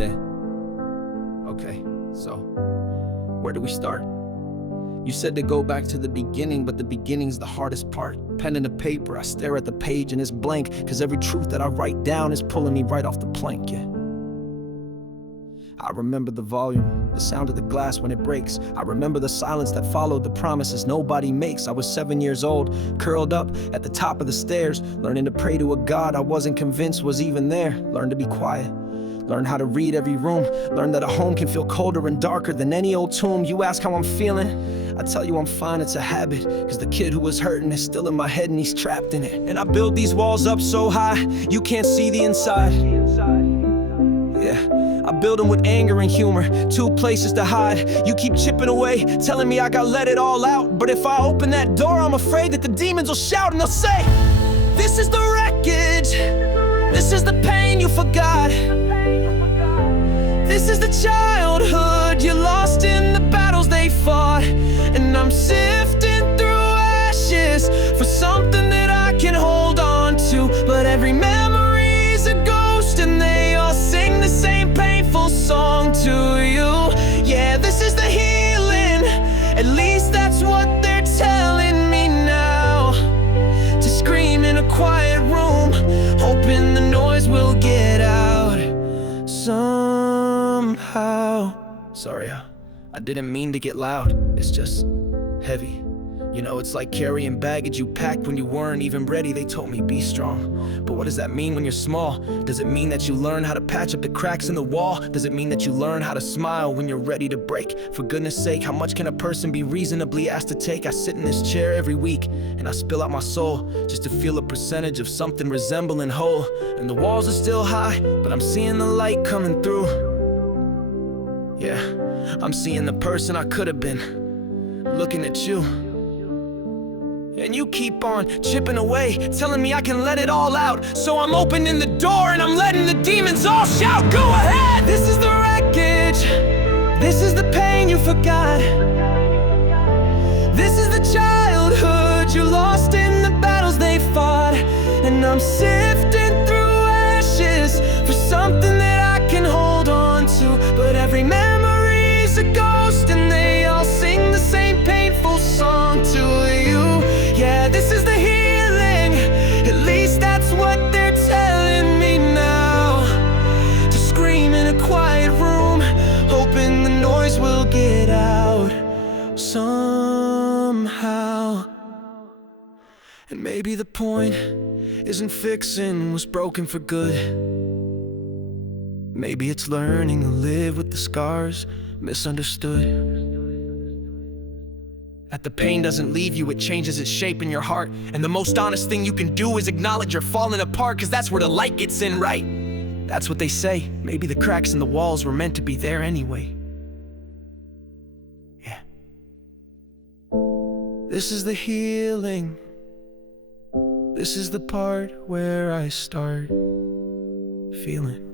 Yeah. Okay, so where do we start? You said to go back to the beginning, but the beginning's the hardest part. Pen and a paper, I stare at the page and it's blank, cause every truth that I write down is pulling me right off the plank, yeah. I remember the volume, the sound of the glass when it breaks. I remember the silence that followed the promises nobody makes. I was 7 years old, curled up at the top of the stairs, learning to pray to a God I wasn't convinced was even there. Learned to be quiet, learn how to read every room, learn that a home can feel colder and darker than any old tomb. You ask how I'm feeling, I tell you I'm fine, it's a habit, cause the kid who was hurting is still in my head and he's trapped in it. And I build these walls up so high, you can't see the inside. Yeah, I build them with anger and humor, two places to hide. You keep chipping away, telling me I gotta let it all out. But if I open that door, I'm afraid that the demons will shout and they'll say, this is the wreckage, this is the pain you forgot. This is the childhood you lost in the battles they fought. And I'm sifting through ashes for something that I can hold on to. But every memory's a ghost and they all sing the same painful song to you. Yeah, this is the healing, at least that's what they're telling me now. To scream in a quiet room, hoping the noise will get out somehow. Sorry, I didn't mean to get loud, it's just heavy. You know, it's like carrying baggage you packed when you weren't even ready. They told me be strong, but what does that mean when you're small? Does it mean that you learn how to patch up the cracks in the wall? Does it mean that you learn how to smile when you're ready to break? For goodness sake, how much can a person be reasonably asked to take? I sit in this chair every week and I spill out my soul just to feel a percentage of something resembling whole. And the walls are still high, but I'm seeing the light coming through. Yeah, I'm seeing the person I could have been, looking at you. And you keep on chipping away, telling me I can let it all out. So I'm opening the door and I'm letting the demons all shout. Go ahead! This is the wreckage, this is the pain you forgot. This is the childhood you lost in the battles they fought. And I'm sifting through ashes for something that I can hold on to. But every memory's a ghost and they all sing the same painful song to you. Yeah, this is the healing, at least that's what they're telling me now. To scream in a quiet room, hoping the noise will get out somehow. And maybe the point isn't fixing what's broken for good. Maybe it's learning to live with the scars misunderstood. That the pain doesn't leave you, it changes its shape in your heart. And the most honest thing you can do is acknowledge you're falling apart, cause that's where the light gets in, right? That's what they say. Maybe the cracks in the walls were meant to be there anyway. Yeah. This is the healing. This is the part where I start feeling